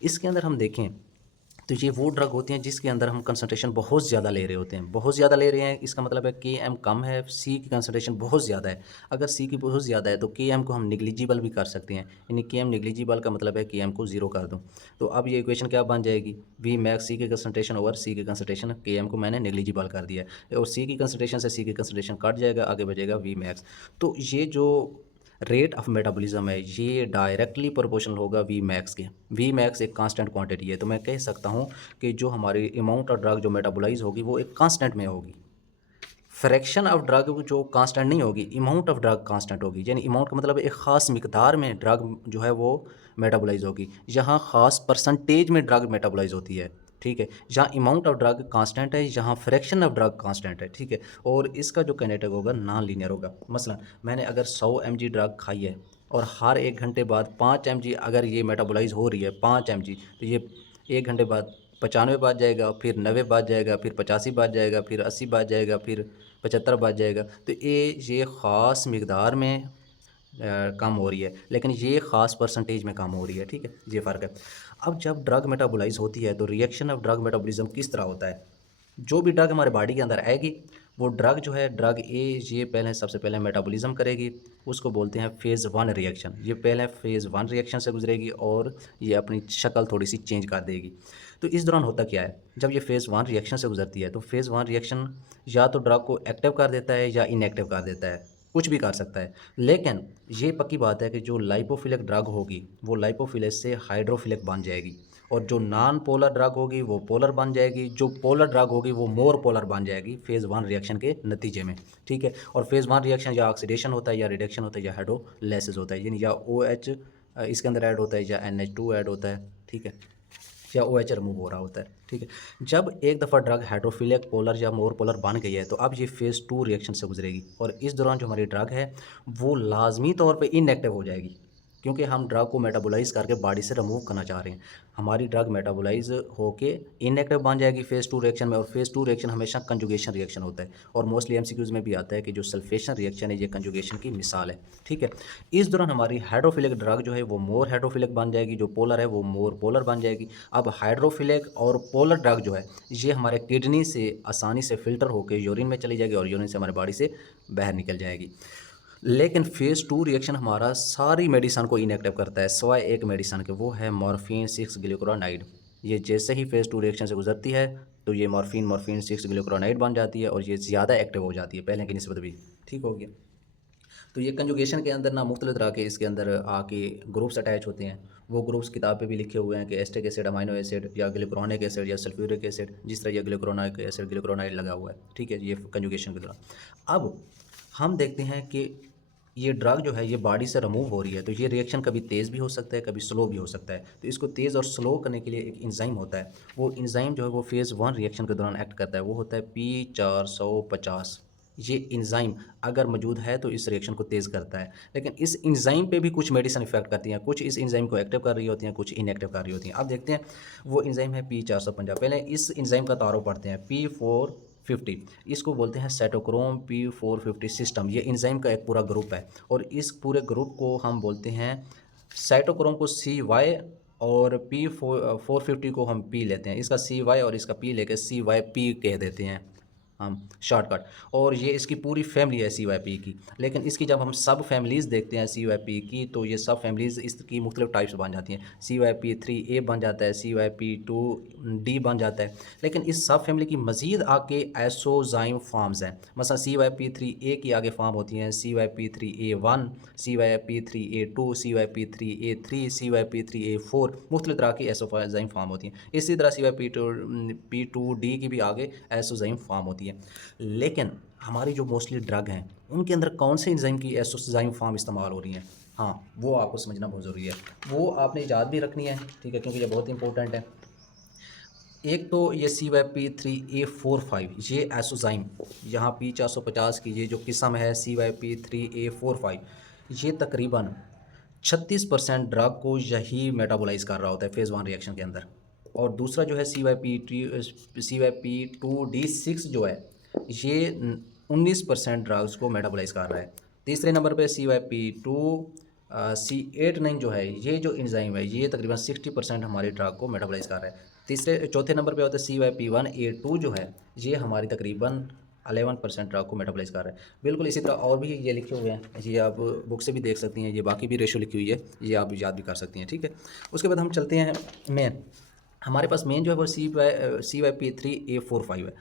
इसके अंदर हम देखें तो ये वो ड्रग होती हैं जिसके अंदर हम कंसंट्रेशन बहुत ज़्यादा ले रहे होते हैं। बहुत ज़्यादा ले रहे हैं इसका मतलब है के एम कम है, सी की कंसंट्रेशन बहुत ज़्यादा है। अगर सी की बहुत ज़्यादा है तो के एम को हम निग्लिजिबल भी कर सकते हैं, यानी के एम निग्लिजिबल का मतलब है के एम को ज़ीरो कर दूँ। तो अब ये इक्वेशन क्या बन जाएगी? वी मैक्स सी की कंसंट्रेशन ओवर सी की कंसंट्रेशन, के एम को मैंने निग्लिजिबल कर दिया है और सी की कंसंट्रेशन से सी की कंसंट्रेशन कट जाएगा, आगे बचेगा वी मैक्स। तो ये जो रेट ऑफ मेटाबॉलिज्म है ये डायरेक्टली प्रोपोर्शनल होगा वी मैक्स के। वी मैक्स एक कांस्टेंट क्वांटिटी है, तो मैं कह सकता हूँ कि जो हमारी अमाउंट ऑफ ड्रग जो मेटाबोलाइज होगी वो एक कांस्टेंट में होगी। फ्रैक्शन ऑफ ड्रग जो कांस्टेंट नहीं होगी, अमाउंट ऑफ ड्रग कांस्टेंट होगी। यानी अमाउंट का मतलब एक ख़ास मिकदार में ड्रग जो है वो मेटाबोलाइज होगी, यहाँ ख़ास परसेंटेज में ड्रग मेटाबोलाइज होती है, ठीक है। जहाँ अमाउंट ऑफ ड्रग कांस्टेंट है, यहाँ फ्रैक्शन ऑफ ड्रग कांस्टेंट है, ठीक है। और इसका जो काइनेटिक होगा नॉन लीनियर होगा। मसलन मैंने अगर 100 mg ड्रग खाई है और हर 1 घंटे बाद 5 mg अगर ये मेटाबोलाइज हो रही है 5 mg, तो ये 1 घंटे बाद 95 बाज जाएगा, फिर 90 बाज जाएगा, फिर 85 बाज जाएगा, फिर 80 बाज जाएगा, फिर 75 बाज जाएगा। तो ये ख़ास मिकदार में कम हो रही है, लेकिन ये ख़ास परसेंटेज में कम हो रही है, ठीक है। ये फ़र्क है। अब जब ड्रग मेटाबोलाइज होती है तो रिएक्शन ऑफ ड्रग मेटाबॉलिज्म किस तरह होता है। जो भी ड्रग हमारे बॉडी के अंदर आएगी, वो ड्रग जो है ड्रग ए ये पहले सबसे पहले मेटाबॉलिज्म करेगी, उसको बोलते हैं फ़ेज़ 1 रिएक्शन। ये पहले फ़ेज़ 1 रिएक्शन से गुजरेगी और ये अपनी शक्ल थोड़ी सी चेंज कर देगी। तो इस दौरान होता क्या है, जब ये फ़ेज़ 1 रिएक्शन से गुजरती है तो फ़ेज़ 1 रिएक्शन या तो ड्रग को एक्टिव कर देता है या इनएक्टिव कर देता है, कुछ भी कर सकता है। लेकिन ये पक्की बात है कि जो लाइपोफिलिक ड्रग होगी वो लाइपोफिलिक से हाइड्रोफिलिक बन जाएगी, और जो नॉन पोलर ड्रग होगी वो पोलर बन जाएगी, जो पोलर ड्रग होगी वो मोर पोलर बन जाएगी फ़ेज़ 1 रिएक्शन के नतीजे में, ठीक है। और फ़ेज़ 1 रिएक्शन या ऑक्सीडेशन होता है या रिडक्शन होता है या हाइड्रोलाइसिस होता है, यानी या OH इसके अंदर ऐड होता है या NH2 ऐड होता है, ठीक है, या OH रिमूव हो रहा होता है, ठीक है। जब एक दफ़ा ड्रग हाइड्रोफिलिक पोलर या मोर पोलर बन गई है तो अब ये फ़ेज़ 2 रिएक्शन से गुजरेगी, और इस दौरान जो हमारी ड्रग है वो लाजमी तौर पे इनएक्टिव हो जाएगी, क्योंकि हम ड्रग को मेटाबोलाइज़ करके बॉडी से रिमूव करना चाह रहे हैं। हमारी ड्रग मेटाबोलाइज़ होके इनएक्टिव बन जाएगी फ़ेज़ 2 रिएक्शन में, और फ़ेज़ 2 रिएक्शन हमेशा कंजुगेशन रिएक्शन होता है, और मोस्टली MCQs में भी आता है कि जो सल्फेशन रिएक्शन है ये कंजुगेशन की मिसाल है, ठीक है। इस दौरान हमारी हाइड्रोफिलिक ड्रग जो है वो मोर हाइड्रोफिलिक बन जाएगी, जो पोलर है वो मोर पोलर बन जाएगी। अब हाइड्रोफिलिक और पोलर ड्रग जो है ये हमारे किडनी से आसानी से फ़िल्टर होकर यूरिन में चली जाएगी और यूरिन से हमारे बॉडी से बाहर निकल जाएगी। लेकिन फ़ेज़ 2 रिएक्शन हमारा सारी मेडिसिन को इनएक्टिव करता है सिवाय एक मेडिसिन के, वो है मॉर्फिन 6 ग्लूकुरोनाइड। ये जैसे ही फ़ेज़ 2 रिएक्शन से गुजरती है तो ये मॉर्फिन 6 ग्लूकुरोनाइड बन जाती है और ये ज़्यादा एक्टिव हो जाती है पहले की निस्बत भी, ठीक हो गया। तो ये कंजुगेशन के अंदर ना मुख्तलिफ तरह के इसके अंदर आके ग्रुप्स अटैच होते हैं। वो ग्रुप्स किताब पे भी लिखे हुए हैं कि एस्टिक एसिड, अमीनो एसिड या ग्लूकुरोनिक एसिड या सल्फ्यूरिक एसिड, जिस तरह ये ग्लूकुरोनिक एसिड ग्लूकुरोनाइड लगा हुआ है, ठीक है, ये कंजुगेशन के दौरान। अब हम देखते हैं कि ये ड्रग जो है ये बॉडी से रिमूव हो रही है, तो ये रिएक्शन कभी तेज़ भी हो सकता है, कभी स्लो भी हो सकता है। तो इसको तेज़ और स्लो करने के लिए एक एंजाइम होता है, वो एंजाइम जो है वो फ़ेज़ 1 रिएक्शन के दौरान एक्ट करता है, वो होता है P450। ये एंजाइम अगर मौजूद है तो इस रिएक्शन को तेज़ करता है, लेकिन इस एंजाइम पे भी कुछ मेडिसिन इफेक्ट करती हैं, कुछ इस एंजाइम को एक्टिव कर रही होती हैं, कुछ इनएक्टिव कर रही होती हैं। अब देखते हैं वो एंजाइम है P450। पहले इस एंजाइम का तारुफ पढ़ते हैं, P450, इसको बोलते हैं साइटोक्रोम P450 सिस्टम। ये एंजाइम का एक पूरा ग्रुप है, और इस पूरे ग्रुप को हम बोलते हैं, साइटोक्रोम को CY और P450 को हम P लेते हैं, इसका CY और इसका P लेके CYP कह देते हैं हम शॉर्टकट। और ये इसकी पूरी फैमिली है CYP की, लेकिन इसकी जब हम सब फैमिलीज़ देखते हैं CYP की, तो ये सब फैमिलीज़ इसकी मुख्तलिफ टाइप्स बन जाती हैं। CYP3A बन जाता है, CYP2D बन जाता है, लेकिन इस सब फैमिली की मज़ीद आगे एसोजाइम फार्म्स हैं। मसलन CYP3A की आगे फार्म होती हैं CYP3A1, CYP3A2, CYP3A3, CYP3A4, मुख्तलिफ तरह की एसोजाइम फार्म होती हैं। इसी तरह P2D की भी आगे एसोजाइम फार्म होती है। लेकिन हमारी जो मोस्टली ड्रग हैं उनके अंदर कौन से एंजाइम की एसोजाइम फार्म इस्तेमाल हो रही हैं, हाँ वो आपको समझना बहुत ज़रूरी है, वो आपने याद भी रखनी है, ठीक है, क्योंकि ये बहुत इंपॉर्टेंट है। एक तो ये CYP3A45 ये एसोजाइम, यहाँ P450 की ये जो किस्म है CYP3A45, ये तकरीबन 36% ड्रग को यही मेटाबोलाइज कर रहा होता है फ़ेज़ 1 रिएक्शन के अंदर। और दूसरा जो है CYP2D6 जो है ये 19% ड्रग्स को मेटाबोलाइज कर रहा है। तीसरे नंबर पे CYP2C89 जो है, ये जो एंजाइम है ये तकरीबन 60% हमारी ड्रग को मेटाबोलाइज कर रहा है। चौथे नंबर पे होता है CYP1A2 जो है, ये हमारी तकरीबन 11% ड्रग को मेटाबोलाइज कर रहा है। बिल्कुल इसी तरह और भी ये लिखे हुए हैं, ये आप बुक से भी देख सकती हैं, ये बाकी भी रेशो लिखी हुई है, ये आप याद भी कर सकती हैं, ठीक है। उसके बाद हम चलते हैं मेन, हमारे पास मेन जो है वो CYP3A45 है।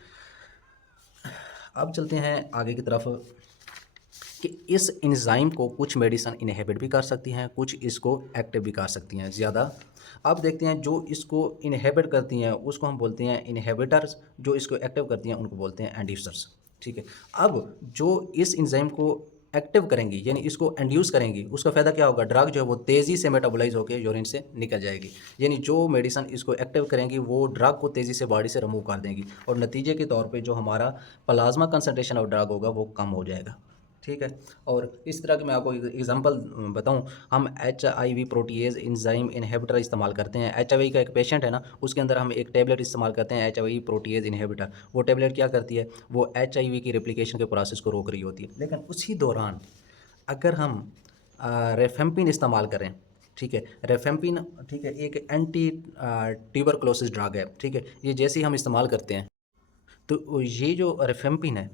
अब चलते हैं आगे की तरफ कि इस एंजाइम को कुछ मेडिसिन इनहिबिट भी कर सकती हैं, कुछ इसको एक्टिव भी कर सकती हैं ज़्यादा। अब देखते हैं जो इसको इनहिबिट करती हैं उसको हम बोलते हैं इनहिबिटर्स, जो इसको एक्टिव करती हैं उनको बोलते हैं इंड्यूसर्स। ठीक है। अब जो इस एंजाइम को एक्टिव करेंगी यानी इसको इंड्यूस करेंगी, उसका फ़ायदा क्या होगा, ड्रग जो है वो तेज़ी से मेटाबोलाइज होकर यूरिन से निकल जाएगी। यानी जो मेडिसिन इसको एक्टिव करेंगी वो ड्रग को तेज़ी से बॉडी से रिमूव कर देंगी और नतीजे के तौर पे जो हमारा प्लाज्मा कंसंट्रेशन ऑफ ड्रग होगा वो कम हो जाएगा। ठीक है। और इस तरह की मैं आपको एग्जांपल बताऊं, हम HIV प्रोटीएज एंजाइम इनहिबिटर इस्तेमाल करते हैं। HIV का एक पेशेंट है ना, उसके अंदर हम एक टेबलेट इस्तेमाल करते हैं HIV प्रोटीएज इनहिबिटर। वो टेबलेट क्या करती है, वो HIV की रेप्लिकेशन के प्रोसेस को रोक रही होती है। लेकिन उसी दौरान अगर हम रेफेम्पिन इस्तेमाल करें, ठीक है, रेफेम्पिन, ठीक है, एक एंटी ट्यूबरकुलोसिस ड्रग है। ठीक है, ये जैसे ही हम इस्तेमाल करते हैं तो ये जो रिफेम्पिन है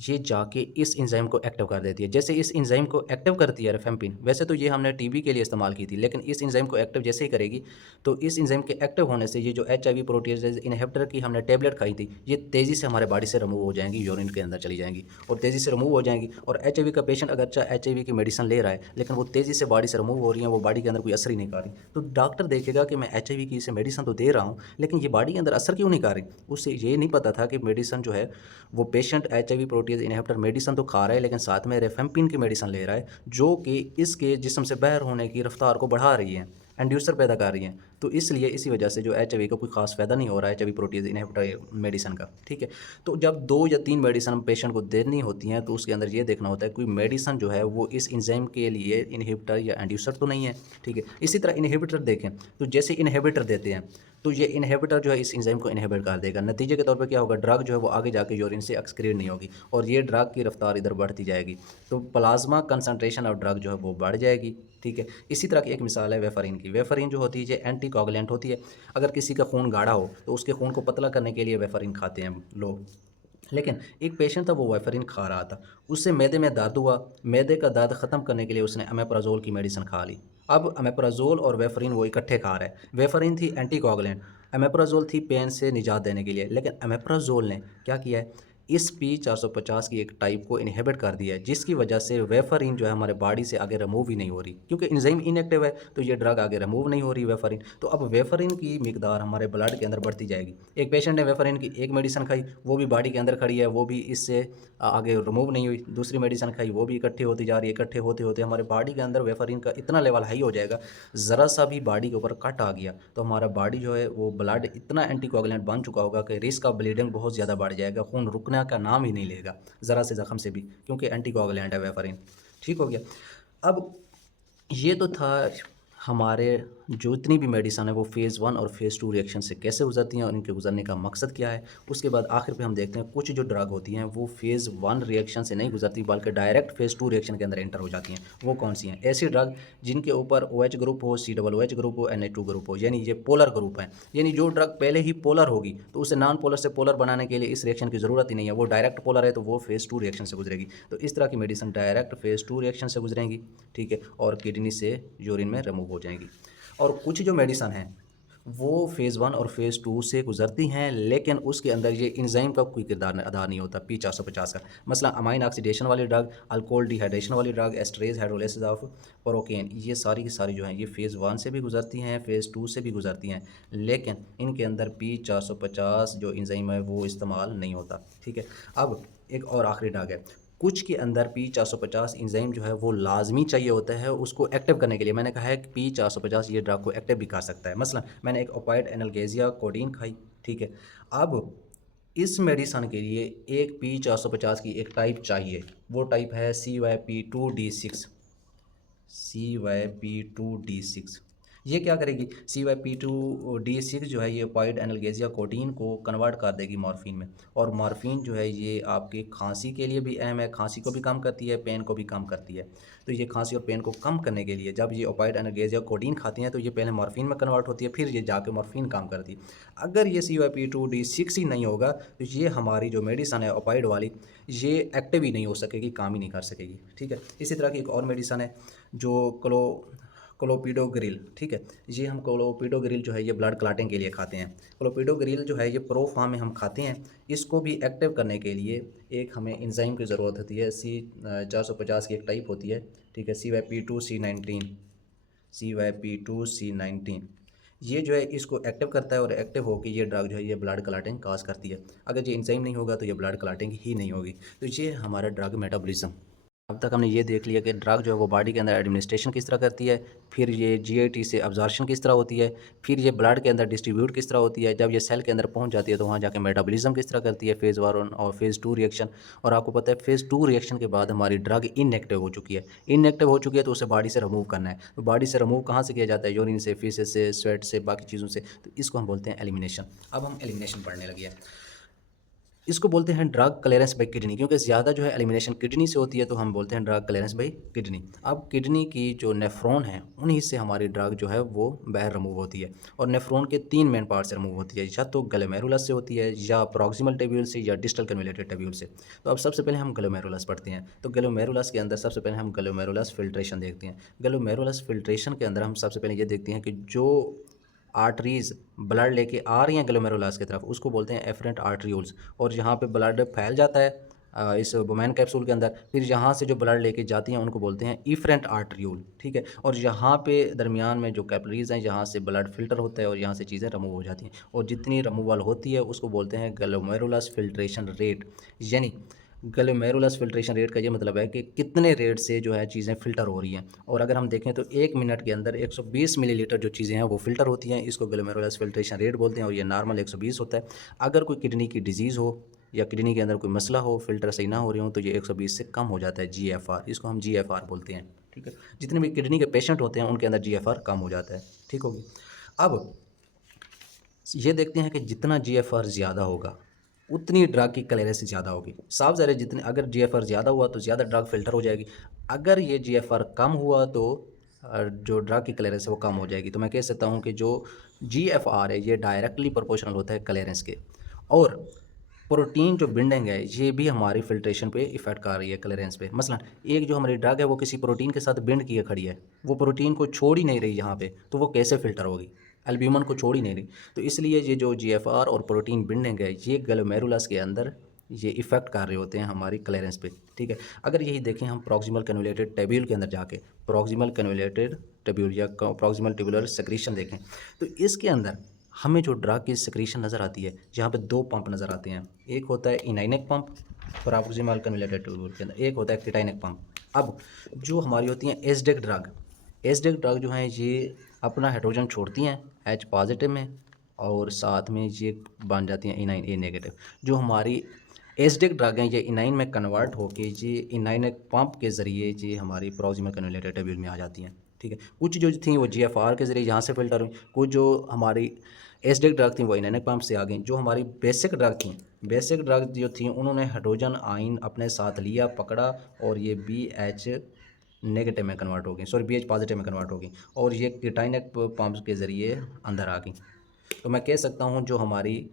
ये जाके इस एंजाइम को एक्टिव कर देती है। जैसे इस एंजाइम को एक्टिव करती है रिफेम्पिन, वैसे तो ये हमने टीबी के लिए इस्तेमाल की थी, लेकिन इस एंजाइम को एक्टिव जैसे ही करेगी तो इस एंजाइम के एक्टिव होने से ये जो HIV प्रोटीएज इनहिबिटर की हमने टेबलेट खाई थी ये तेज़ी से हमारे बॉडी से रिमूव हो जाएंगी, यूरिन के अंदर चली जाएंगी और तेज़ी से रिमूव हो जाएंगी। और HIV का पेशेंट अगर HIV की मेडिसिन ले रहा है लेकिन वो तेज़ी से बॉडी से रिमूव हो रही है, वो बॉडी के अंदर कोई असर ही नहीं कर रही, तो डॉक्टर देखेगा कि मैं HIV की इसे मेडिसिन तो दे रहा हूँ लेकिन ये बॉडी के अंदर असर क्यों नहीं कर रही। उससे ये नहीं पता था कि मेडिसिन जो है वो patient HIV protease inhibitor medicine तो खा रहा है लेकिन साथ में रेफेम्पिन की मेडिसिन ले रहा है जो कि इसके जिस्म से बाहर होने की रफ्तार को बढ़ा रही है, इंड्यूसर पैदा कर रही हैं। तो इसलिए इसी वजह से जो HIV का कोई खास फ़ायदा नहीं हो रहा है HIV प्रोटीएज इनहिबिटर मेडिसिन का। ठीक है। तो जब 2 या 3 मेडिसिन पेशेंट को देनी होती हैं तो उसके अंदर ये देखना होता है कोई मेडिसिन जो है वो इस एंजाइम के लिए इनहिबिटर या इंड्यूसर तो नहीं है। ठीक है। इसी तरह इनहिबिटर देखें तो जैसे इनहिबिटर देते हैं तो ये इनहिबिटर जो है इस एंजाइम को इनहिबिट कर देगा। नतीजे के तौर पे क्या होगा, ड्रग जो है वो आगे जाके यूरिन से एक्सक्रीट नहीं होगी और ये ड्रग की रफ्तार इधर बढ़ती जाएगी, तो प्लाज्मा कंसंट्रेशन ऑफ ड्रग जो है वो बढ़ जाएगी। ठीक है। इसी तरह की एक मिसाल है वेफरिन की। वेफरिन जो होती है ये एंटी कोगुलेंट होती है। अगर किसी का खून गाढ़ा हो तो उसके खून को पतला करने के लिए वेफरिन खाते हैं लोग। लेकिन एक पेशेंट था वो वेफरिन खा रहा था, उससे मैदे में दर्द हुआ, मैदे का दर्द ख़त्म करने के लिए उसने अमेप्राज़ोल की मेडिसिन खा ली। अब अमेप्राज़ोल और वेफरिन वो इकट्ठे खा रहे हैं। वेफरिन थी एंटी कोगुलेंट, अमेप्राज़ोल थी पेन से निजात देने के लिए, लेकिन अमेप्राज़ोल ने क्या किया है, इस P450 की एक टाइप को इनहिबिट कर दिया है जिसकी वजह से वेफरिन जो है हमारे बॉडी से आगे रिमूव ही नहीं हो रही, क्योंकि एंजाइम इनएक्टिव है तो ये ड्रग आगे रिमूव नहीं हो रही वेफरिन। तो अब वेफरिन की मिकदार हमारे ब्लड के अंदर बढ़ती जाएगी। एक पेशेंट ने वेफरिन की एक मेडिसिन खाई, वो भी बॉडी के अंदर खड़ी है, वो भी इससे आगे रिमूव नहीं हुई। दूसरी मेडिसिन खाई, वो भी इकट्ठे होती जा रही है। इकट्ठे होते होते हमारे बॉडी के अंदर वेफरिन का इतना लेवल हाई हो जाएगा, ज़रा सा भी बॉडी के ऊपर कट आ गया तो हमारा बॉडी जो है वो ब्लड इतना एंटीकोगुलेंट बन चुका होगा कि रिस्क ऑफ ब्लीडिंग बहुत ज़्यादा बढ़ जाएगा, खून रुकने का नाम ही नहीं लेगा ज़रा से ज़ख्म से भी, क्योंकि एंटीकोगुलेंट है वेफरिन। ठीक हो गया। अब ये तो था हमारे जो इतनी भी मेडिसन है वो फ़ेज़ 1 और फ़ेज़ 2 रिएक्शन से कैसे गुजरती हैं और इनके गुजरने का मकसद क्या है। उसके बाद आखिर पे हम देखते हैं कुछ जो ड्रग होती हैं वो फ़ेज़ 1 रिएक्शन से नहीं गुजरती बल्कि डायरेक्ट फ़ेज़ 2 रिएक्शन के अंदर एंटर हो जाती हैं। वो कौन सी हैं, ऐसी ड्रग जिनके ऊपर OH ग्रुप हो, COOH ग्रुप हो, Na2 ग्रुप हो, यानी ये पोलर ग्रुप हैं। यानी जो ड्रग पहले ही पोलर होगी तो उसे नॉन पोलर से पोलर बनाने के लिए इस रिएक्शन की ज़रूरत ही नहीं है। वो डायरेक्ट पोलर है तो वो फ़ेज़ 2 रिएक्शन से गुजरेगी। तो इस तरह की मेडिसिन डायरेक्ट फ़ेज़ 2 रिएक्शन से गुजरेंगी। ठीक है। और किडनी से यूरिन में रिमूव हो जाएंगी। और कुछ जो मेडिसन हैं वो फ़ेज़ 1 और फ़ेज़ 2 से गुजरती हैं लेकिन उसके अंदर ये एंजाइम का कोई किरदार अदा नहीं होता P450 का। मसला अमाइन ऑक्सीडेशन वाली ड्रग, अल्कोहल डिहाइड्रेशन वाली drug, esterase hydrolysis of procaine, ये सारी की सारी जो हैं ये फ़ेज़ 1 से भी गुजरती हैं, फ़ेज़ 2 से भी गुजरती हैं, लेकिन इनके अंदर P450 जो एंजाइम है वो इस्तेमाल नहीं होता। ठीक है। अब एक और आखिरी ड्रग है, कुछ के अंदर P450 एंजाइम जो है वो लाजमी चाहिए होता है उसको एक्टिव करने के लिए। मैंने कहा है कि P450 ये ड्रग को एक्टिव भी कर सकता है। मसलन मैंने एक ओपाइड एनाल्गेसिया कोडीन खाई। ठीक है। अब इस मेडिसन के लिए एक P450 की एक टाइप चाहिए, वो टाइप है CYP2D6। CYP2D6 ये क्या करेगी, CYP2D6 जो है ये ओपाइड एनाल्गेसिया कोडीन को कन्वर्ट कर देगी मॉर्फिन में। और मॉर्फिन जो है ये आपकी खांसी के लिए भी अहम है, खांसी को भी कम करती है, पेन को भी कम करती है। तो ये खांसी और पेन को कम करने के लिए जब ये ओपाइड एनाल्गेसिया कोडीन खाती हैं तो ये पहले मॉर्फिन में कन्वर्ट होती है, फिर ये जाके मॉर्फिन काम करती है। अगर ये CYP2D6 ही नहीं होगा तो ये हमारी जो मेडिसन है ओपाइड वाली ये एक्टिव ही नहीं हो सकेगी, काम ही नहीं कर सकेगी। ठीक है। इसी तरह की एक और मेडिसन है जो क्लोपिडोग्रिल, ठीक है। ये हम क्लोपिडोग्रिल जो है ये ब्लड क्लॉटिंग के लिए खाते हैं। क्लोपिडोग्रिल जो है ये प्रो फॉर्म में हम खाते हैं। इसको भी एक्टिव करने के लिए एक हमें एंजाइम की ज़रूरत होती है। C450 की एक टाइप होती है, ठीक है, CYP2C19, CYP2C19। ये जो है इसको एक्टिव करता है और एक्टिव होकर ये ड्रग जो है ये ब्लड क्लॉटिंग काज करती है। अगर ये एंजाइम नहीं होगा तो ये ब्लड क्लॉटिंग ही नहीं होगी। तो ये हमारा ड्रग मेटाबॉलिज्म। अब तक हमने ये देख लिया कि ड्रग जो है वो बॉडी के अंदर एडमिनिस्ट्रेशन किस तरह करती है, फिर ये जीआईटी से अब्जॉर्प्शन किस तरह होती है, फिर ये ब्लड के अंदर डिस्ट्रीब्यूट किस तरह होती है, जब ये सेल के अंदर पहुंच जाती है तो वहाँ जाके मेटाबॉलिज्म किस तरह करती है, फेज़ 1 और फेज़ 2 रिएक्शन। और आपको पता है फेज़ 2 रिएक्शन के बाद हमारी ड्रग इनएक्टिव हो चुकी है। इनएक्टिव हो चुकी है तो उसे बॉडी से रिमूव करना है। तो बॉडी से रिमूव कहाँ से किया जाता है? यूरिन से, फीसेस से, स्वेट से, बाकी चीज़ों से। तो इसको हम बोलते हैं एलिमिनेशन। अब हम एलिमिनेशन पढ़ने लगे हैं। इसको बोलते हैं ड्रग क्लियरेंस बाई किडनी, क्योंकि ज़्यादा जो है एलिमिनेशन किडनी से होती है तो हम बोलते हैं ड्रग क्लियरेंस बाई किडनी। अब किडनी की जो नेफ्रॉन है उन्हीं से हमारी ड्रग जो है वो बाहर रिमूव होती है। और नेफ्रॉन के 3 मेन पार्ट से रिमूव होती है, या तो ग्लोमेरुलस से होती है, या प्रॉक्सिमल टेब्यूल से, या डिस्टल कन्वोल्यूटेड टेब्यूल से। तो अब सबसे पहले हम ग्लोमेरुलस पढ़ते हैं। तो ग्लोमेरुलस के अंदर सबसे पहले हम ग्लोमेरुलस फिल्ट्रेशन देखते हैं। ग्लोमेरुलस फिल्ट्रेशन के अंदर हम सबसे पहले ये देखते हैं कि जो आर्टरीज़ ब्लड लेके आ रही हैं ग्लोमेरुलस की तरफ, उसको बोलते हैं एफरेंट आर्टरियोल्स। और यहाँ पे ब्लड फैल जाता है इस बुमैन कैप्सूल के अंदर, फिर यहाँ से जो ब्लड लेके जाती हैं उनको बोलते हैं इफरेंट आर्टरियोल, ठीक है। और यहाँ पे दरमियान में जो कैपिलरीज हैं, यहाँ से ब्लड फिल्टर होता है और यहाँ से चीज़ें रिमूव हो जाती हैं। और जितनी रिमूवल होती है उसको बोलते हैं ग्लोमेरुलस फिल्ट्रेशन रेट। यानी ग्लोमेरुलस फिल्ट्रेशन रेट का ये मतलब है कि कितने रेट से जो है चीज़ें फ़िल्टर हो रही हैं। और अगर हम देखें तो 1 मिनट के अंदर 120 मिलीलीटर जो चीज़ें हैं वो फ़िल्टर होती हैं। इसको ग्लोमेरुलस फिल्ट्रेशन रेट बोलते हैं और ये नॉर्मल 120 होता है। अगर कोई किडनी की डिजीज़ हो या किडनी के अंदर कोई मसला हो, फ़िल्टर सही ना हो रही हो, तो ये 120 से कम हो जाता है, GFR। इसको हम GFR बोलते हैं, ठीक है। जितने भी किडनी के पेशेंट होते हैं उनके अंदर GFR कम हो जाता है, ठीक होगी। अब ये देखते हैं कि जितना GFR ज़्यादा होगा उतनी ड्रग की क्लियरेंस ज़्यादा होगी। साफ ज़ाहिर है जितने अगर GFR ज़्यादा हुआ तो ज़्यादा ड्रग फ़िल्टर हो जाएगी। अगर ये GFR कम हुआ तो जो ड्रग की क्लियरेंस है वो कम हो जाएगी। तो मैं कह सकता हूँ कि जो GFR है ये डायरेक्टली प्रोपोर्शनल होता है क्लियरेंस के। और प्रोटीन जो बिंडिंग है ये भी हमारी फ़िल्ट्रेशन पे इफ़ेक्ट कर रही है, क्लियरेंस पे। मसलन एक जो हमारी ड्रग है वो किसी प्रोटीन के साथ बिंड किए खड़ी है, वो प्रोटीन को छोड़ ही नहीं रही यहाँ पे, तो वो कैसे फ़िल्टर होगी? एल्ब्यूमिन को छोड़ ही नहीं रही। तो इसलिए ये जो GFR और प्रोटीन बिंडिंग है ये ग्लोमेरुलस के अंदर ये इफ़ेक्ट कर रहे होते हैं हमारी क्लियरेंस पे, ठीक है। अगर यही देखें हम प्रॉक्सिमल कन्वोल्यूटेड टेब्यूल के अंदर जाके, प्रॉक्सिमल कन्वोल्यूटेड टेब्यूल या प्रॉक्सिमल ट्यूबुलर सेक्रीशन देखें, तो इसके अंदर हमें जो ड्रग की सेक्रीशन नज़र आती है, यहाँ पे 2 पंप नज़र आते हैं। एक होता है इनाइनिक पंप प्रॉक्सिमल कन्वोल्यूटेड ट्यूबुल के अंदर, एक होता है केटाइनिक पंप। अब जो हमारी होती हैं एसिडिक ड्रग जो हैं ये अपना हाइड्रोजन छोड़ती हैं H पॉजिटिव में, और साथ में ये बन जाती हैं इनाइन A नेगेटिव। जो हमारी एसिडिक ड्रग हैं ये इनाइन में कन्वर्ट होके ये इनाइनिक पंप के ज़रिए ये हमारी प्रॉक्सिमल कन्वोल्यूटेड टेब्यूल में आ जाती हैं, ठीक है। कुछ जो थी वो GFR के ज़रिए यहाँ से फ़िल्टर हुई, कुछ जो हमारी एसिडिक ड्रग थी वो इनाइनिक पंप से आ गई। जो हमारी बेसिक ड्रग जो थी उन्होंने हाइड्रोजन आयन अपने साथ लिया, पकड़ा, और ये BH नेगेटिव में कन्वर्ट हो गई, सॉरी BH पॉजिटिव में कन्वर्ट हो गई, और ये केटाइनिक पंप के ज़रिए अंदर आ गई। तो मैं कह सकता हूँ जो हमारी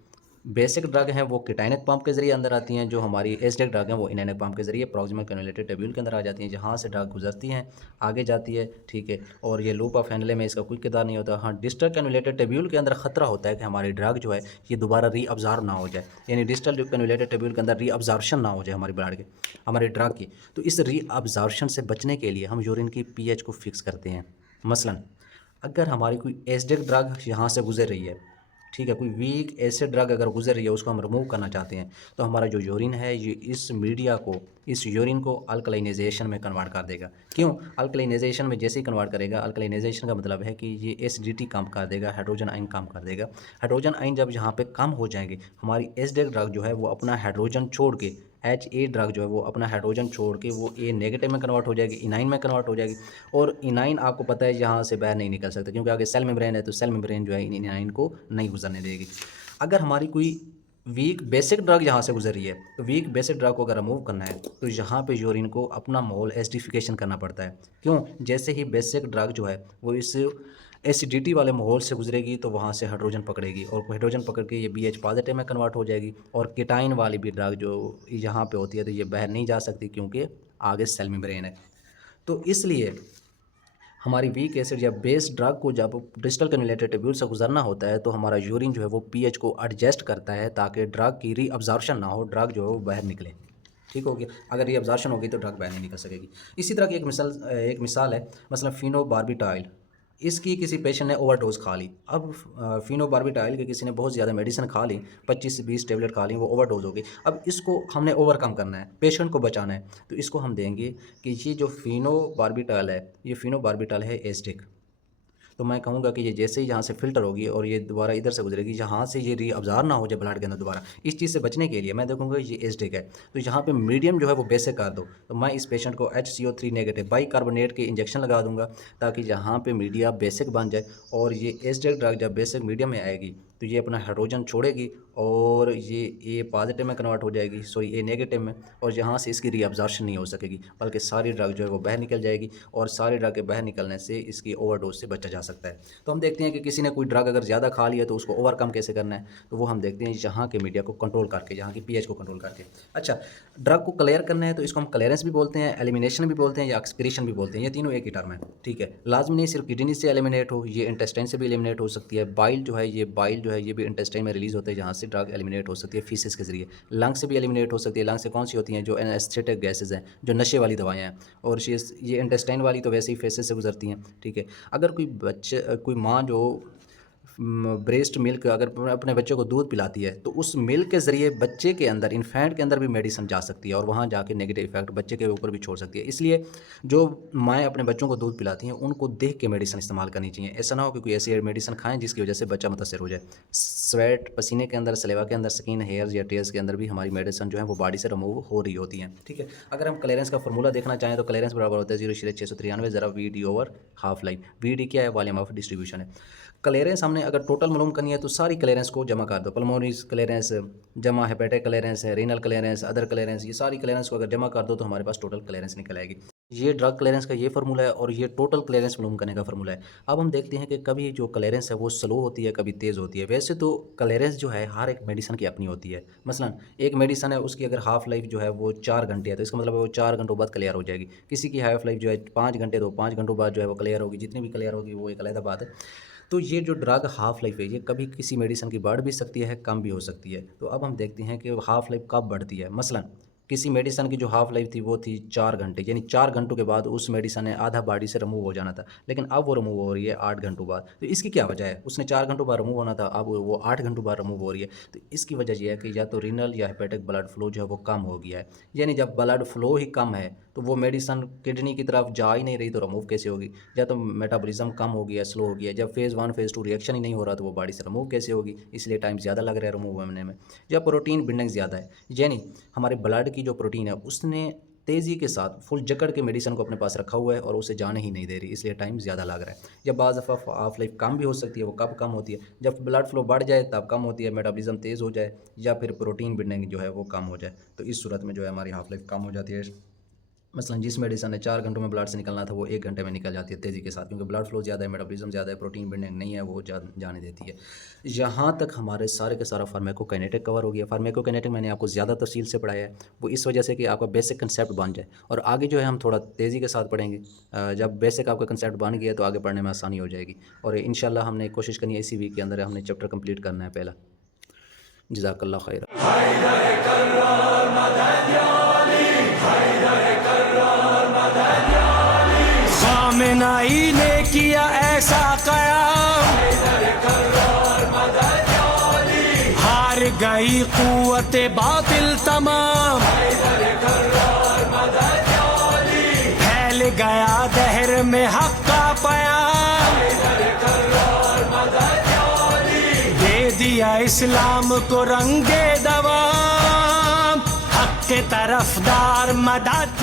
बेसिक ड्रग हैं वो केटाइनिक पंप के ज़रिए अंदर आती हैं, जो हमारी एसिडिक ड्रग हैं वो इनाइनिक पंप के ज़रिए प्रॉक्सिमल कन्वोल्यूटेड टेब्यूल के अंदर आ जाती हैं, जहाँ से ड्रग गुजरती हैं आगे जाती है, ठीक है। और ये लूप ऑफ हैंडले में इसका कोई किरदार नहीं होता। हाँ, डिस्टल कन्वोल्यूटेड टेब्यूल के अंदर ख़तरा होता है कि हमारी ड्रग जो है ये दोबारा रीअब्ज़ॉर्ब ना हो जाए, यानी डिस्टल कन्वोल्यूटेड टेब्यूल के अंदर रीअब्ज़ॉर्प्शन ना हो जाए हमारी ब्लड के, हमारी ड्रग की। तो इस रीअब्ज़ॉर्प्शन से बचने के लिए हम यूरिन की pH को फिक्स करते हैं। मसलन अगर हमारी कोई एसिडिक ड्रग यहाँ से गुजर रही है, ठीक है, कोई वीक एसिड ड्रग अगर गुजर रही है उसको हम रिमूव करना चाहते हैं, तो हमारा जो यूरिन है ये इस यूरिन को अल्कलाइनेजेशन में कन्वर्ट कर देगा। क्यों? अल्कलाइनेजेशन में जैसे ही कन्वर्ट करेगा, अल्कलाइनेजेशन का मतलब है कि ये एसिडिटी कम कर देगा, हाइड्रोजन आयन कम कर देगा। हाइड्रोजन आयन जब यहाँ पे कम हो जाएंगे, हमारी एसिडिक ड्रग जो है वो अपना हाइड्रोजन छोड़ के, HA ड्रग जो है वो अपना हाइड्रोजन छोड़ के वो A नेगेटिव में कन्वर्ट हो जाएगी, इनाइन में कन्वर्ट हो जाएगी। और इनाइन आपको पता है यहाँ से बाहर नहीं निकल सकता, क्योंकि आगे सेल मेम्ब्रेन है, तो सेल मेम्ब्रेन जो है इनाइन को नहीं गुजरने देगी। अगर हमारी कोई वीक बेसिक ड्रग यहाँ से गुजर रही है, तो वीक बेसिक ड्रग को अगर रिमूव करना है तो यहाँ पे यूरिन को अपना मोल एसिडिफिकेशन करना पड़ता है। क्यों? जैसे ही बेसिक ड्रग जो है वो इस एसिडिटी वाले माहौल से गुजरेगी तो वहाँ से हाइड्रोजन पकड़ेगी, और हाइड्रोजन पकड़ के ये BH पॉजिटिव में कन्वर्ट हो जाएगी। और केटाइन वाली भी ड्रग जो यहाँ पे होती है तो ये बाहर नहीं जा सकती, क्योंकि आगे सेल मेम्ब्रेन है। तो इसलिए हमारी वीक एसिड या बेस ड्रग को जब डिस्टल कन्वलेटेड ट्यूब्यूल से गुजरना होता है तो हमारा यूरिन जो है वो पीएच को एडजस्ट करता है ताकि ड्रग की रीअब्जॉर्प्शन ना हो, ड्रग जो है वो बाहर निकले। ठीक होगी, अगर रीअब्जॉर्प्शन होगी तो ड्रग बाहर नहीं निकल सकेगी। इसी तरह की एक मिसाल है मसलन फिनोबार्बिटाइल। इसकी किसी पेशेंट ने ओवरडोज खा ली। अब फिनोबार्बिटाइल के किसी ने बहुत ज़्यादा मेडिसिन खा ली, 25 से 20 टेबलेट खा ली, वो ओवरडोज हो गई। अब इसको हमने ओवरकम करना है, पेशेंट को बचाना है, तो इसको हम देंगे कि ये जो फिनोबार्बिटाइल है, ये फिनोबार्बिटाइल है एस्टिक। तो मैं कहूँगा कि ये जैसे ही यहाँ से फ़िल्टर होगी और ये दोबारा इधर से गुजरेगी, यहाँ से ये रीअब्ज़ॉर्ब ना हो जाए ब्लड के अंदर दोबारा। इस चीज़ से बचने के लिए मैं देखूँगा ये एसिडिक है, तो यहाँ पे मीडियम जो है वो बेसिक कर दो। तो मैं इस पेशेंट को HCO3 नेगेटिव बाइकार्बोनेट के इंजेक्शन लगा दूँगा ताकि यहाँ पे मीडिया बेसिक बन जाए। और ये एसिडिक ड्रग जब बेसिक मीडियम में आएगी तो ये अपना हाइड्रोजन छोड़ेगी और ये ए पॉजिटिव में कन्वर्ट हो जाएगी, सॉरी ए नेगेटिव में, और यहाँ से इसकी रीअब्जॉर्प्शन नहीं हो सकेगी, बल्कि सारी ड्रग जो है वो बाहर निकल जाएगी और सारी ड्रग के बाहर निकलने से इसकी ओवरडोज से बचा जा सकता है। तो हम देखते हैं कि किसी ने कोई ड्रग अगर ज़्यादा खा लिया तो उसको ओवरकम कैसे करना है, तो वो हम देखते हैं यहाँ के मीडिया को कंट्रोल करके, यहाँ की पीएच को कंट्रोल करके। अच्छा, ड्रग को क्लियर करना है तो इसको हम क्लियरेंस भी बोलते हैं, एलिमिनेशन भी बोलते हैं या एक्सक्रीशन भी बोलते हैं, ये तीनों एक ही टर्म है। ठीक है, लाजमी नहीं सिर्फ किडनी से एलिमिनेट हो, ये इंटेस्टाइन से भी एलिमिनेट हो सकती है। बाइल जो है ये भी इंटेस्टाइन में रिलीज़ होते हैं, जहाँ से ड्रग एलिमिनेट हो सकती है फीसिस के जरिए। लंग से भी एलिमिनेट हो सकती है। लंग से कौन सी होती हैं? जो एनेस्थेटिक गैसेज हैं, जो नशे वाली दवाएं हैं, और ये इंटेस्टाइन वाली तो वैसे ही फेसेस से गुजरती हैं। ठीक है, अगर कोई माँ जो ब्रेस्ट मिल्क अगर अपने बच्चे को दूध पिलाती है तो उस मिल्क के ज़रिए बच्चे के अंदर, इन्फेंट के अंदर भी मेडिसिन जा सकती है और वहाँ जाके नेगेटिव इफेक्ट बच्चे के ऊपर भी छोड़ सकती है। इसलिए जो माएँ अपने बच्चों को दूध पिलाती हैं उनको देख के मेडिसिन इस्तेमाल करनी चाहिए। ऐसा ना हो कि कोई ऐसी मेडिसिन खाएं जिसकी वजह से बच्चा मुतासर हो जाए। स्वेट, पसीने के अंदर, सलेवा के अंदर, स्किन, हेयर्स या टेयर्स के अंदर भी हमारी मेडिसिन जो है वो बॉडी से रिमूव हो रही होती हैं। ठीक है, अगर हम क्लियरेंस का फॉर्मूला देखना चाहें तो क्लियरेंस बराबर होता है 0.693 ज़रा VD over half life. VD क्या है? वॉल्यूम ऑफ डिस्ट्रीब्यूशन है। क्लियरेंस हमने अगर टोटल मालूम करनी है तो सारी क्लियरेंस को जमा कर दो। पल्मोनरी क्लियरेंस जमा हेपेटिक क्लियरेंस है, रीनल क्लियरेंस, अदर क्लियरेंस, ये सारी क्लियरेंस को अगर जमा कर दो तो हमारे पास टोटल क्लियरेंस निकल आएगी। ये ड्रग क्लियरेंस का ये फार्मूला है और ये टोटल क्लियरेंस मालूम करने का फार्मूला है। अब हम देखते हैं कि कभी जो क्लियरेंस है वो स्लो होती है, कभी तेज़ होती है। वैसे तो क्लियरेंस जो है हर एक मेडिसिन की अपनी होती है। मसलन एक मेडिसिन है, उसकी अगर हाफ लाइफ जो है वो 4 घंटे है तो इसका मतलब है वो 4 घंटों बाद क्लियर हो जाएगी। किसी की हाफ लाइफ जो है 5 घंटे, तो 5 घंटों बाद जो है वो क्लियर होगी। जितनी भी क्लियर होगी वो एक अलग बात है। तो ये जो ड्रग हाफ लाइफ है ये कभी किसी मेडिसिन की बढ़ भी सकती है, कम भी हो सकती है। तो अब हम देखते हैं कि हाफ लाइफ कब बढ़ती है। मसलन किसी मेडिसिन की जो हाफ लाइफ थी वो थी 4 घंटे, यानी 4 घंटों के बाद उस मेडिसिन ने आधा बॉडी से रिमूव हो जाना था, लेकिन अब वो रिमूव हो रही है 8 घंटों बाद। तो इसकी क्या वजह है? उसने 4 घंटों बाद रिमूव होना था, अब वो 8 घंटों बाद रिमूव हो रही है। तो इसकी वजह यह है कि या तो रीनल या हेपेटिक ब्लड फ्लो जो है वो कम हो गया है। यानी जब ब्लड फ्लो ही कम है तो वो मेडिसिन किडनी की तरफ जा ही नहीं रही, तो रिमूव कैसे होगी? या तो मेटाबॉलिज्म कम हो गया, स्लो हो गया। जब फेज़ 1 फेज़ 2 रिएक्शन ही नहीं हो रहा तो वो बॉडी से रिमूव कैसे होगी? इसलिए टाइम ज़्यादा लग रहा है रिमूव होने में। या प्रोटीन बिंडिंग ज़्यादा है, यानी हमारे ब्लड की जो प्रोटीन है उसने तेज़ी के साथ फुल जकड़ के मेडिसिन को अपने पास रखा हुआ है और उसे जाने ही नहीं दे रही, इसलिए टाइम ज़्यादा लग रहा है। या बाज़ दफ़ा हाफ लाइफ कम भी हो सकती है। वो कब कम होती है? जब ब्लड फ्लो बढ़ जाए तब कम होती है, मेटाबॉलिज्म तेज़ हो जाए या फिर प्रोटीन बिंडिंग जो है वो कम हो जाए, तो इस सूरत में जो है हमारी हाफ लाइफ कम हो जाती है। मसलन जिस मेडिसिन ने 4 घंटों में ब्लड से निकलना था वो 1 घंटे में निकल जाती है तेज़ी के साथ, क्योंकि ब्लड फ्लो ज़्यादा है, मेटाबॉलिज्म ज़्यादा है, प्रोटीन बिंडिंग नहीं है, वो जाने देती है। यहाँ तक हमारे सारे का सारा फार्माकोकाइनेटिक कवर हो गया। फार्माकोकाइनेटिक मैंने आपको ज़्यादा तफसील से पढ़ाया है, वो इस वजह से कि आपका बेसिक कंसेप्ट बन जाए। और आगे जो है हम थोड़ा तेज़ी के साथ पढ़ेंगे। जब बेसिक आपका कंसेप्ट बन गया तो आगे पढ़ने में आसानी हो जाएगी। और इंशाल्लाह हमने कोशिश करनी है इसी वीक के अंदर हमने चैप्टर कंप्लीट करना है पहला। जज़ाकल्लाह खैर। खामेनेई ने किया ऐसा कयाम, हार गई कुव्वते बातिल तमाम, फैल गया दहर में हक का पयाम, दे दिया इस्लाम को रंगे दवाम, हक के तरफदार मदद